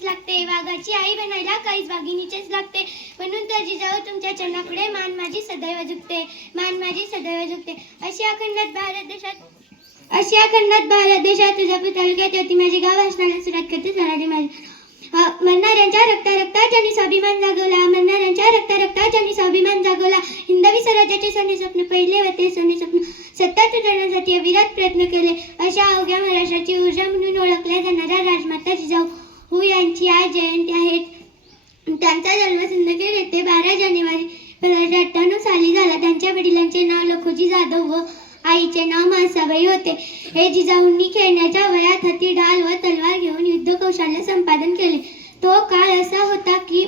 वाघीणीच लागते. वाघाची आई बनायला काहीच वाघिणीचेच लागते. म्हणून तर जिजाऊ तुमच्या चरणापुढे मान माझी सदैव झुकते, मान माझी सदैव झुकते. आशिया खंडात भारत देशात तुळजापूर तालुक्यात होती माझे गाव. भाषणाला सुरुवात करते स्वराज्य माझे. मरणाऱ्यांच्या रक्ता ज्यांनी स्वाभिमान जागवला, मरणाऱ्यांच्या रक्ता ज्यांनी स्वाभिमान जागवला. हिंदवी स्वराज्याचे सोने स्वप्न पहिले होते, सोने स्वप्न सतत उतरण्यासाठी अविरत प्रयत्न केले. अशा अवघ्या महाराष्ट्राची ऊर्जा म्हणून ओळखल्या जाणाऱ्या राजमाता जिजाऊ यांची आज जयंती आहे. त्यांचा जन्म सिंदखेड येथे 12 जानेवारी 1598 साली झाला. त्यांच्या वडिलांचे नाव लखोजी जाधव व आईचे नाव माणसाबाई होते. हे जिजाऊंनी खेळण्याच्या वयात हत्ती, ढाल व तलवार घेऊन युद्ध कौशल्य संपादन केले. तो काळ असा होता की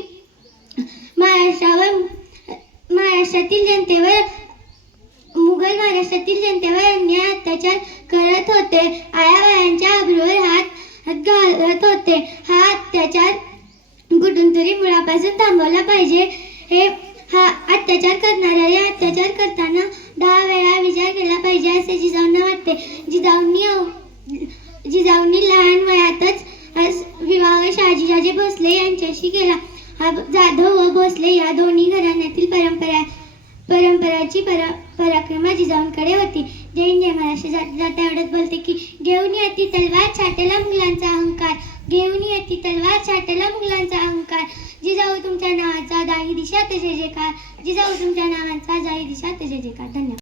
मुघल महाराष्ट्रातील जनतेवर अन्याय अत्याचार करत होते. आयाबायांच्या अब्रूवर हात घालत होते. हा अत्याचार कुठून तरी मुळापासून थांबवला पाहिजे. हा अत्याचार करताना 10 वेळा विचार केला पाहिजे असे जिजाऊंना वाटते. जिजाऊंनी लहान वयातच विवाह शहाजी भोसले यांच्याशी केला. जाधव व भोसले या दोन्ही घराण्यातील परंपराची पराक्रमा जिजाऊंकडे होती. जय हिंद, जय महाराष्ट्र. जाता एवढंच बोलते की घेऊन येती तलवार छाटला मुघलांचा अहंकार, घेऊन येती तलवार छाटला मुघलांचा अहंकार. जिजाऊ तुमच्या नावाचा दाही दिशा जय जयकार, जिजाऊ तुमच्या नावाचा दाही दिशा जय जयकार. धन्यवाद.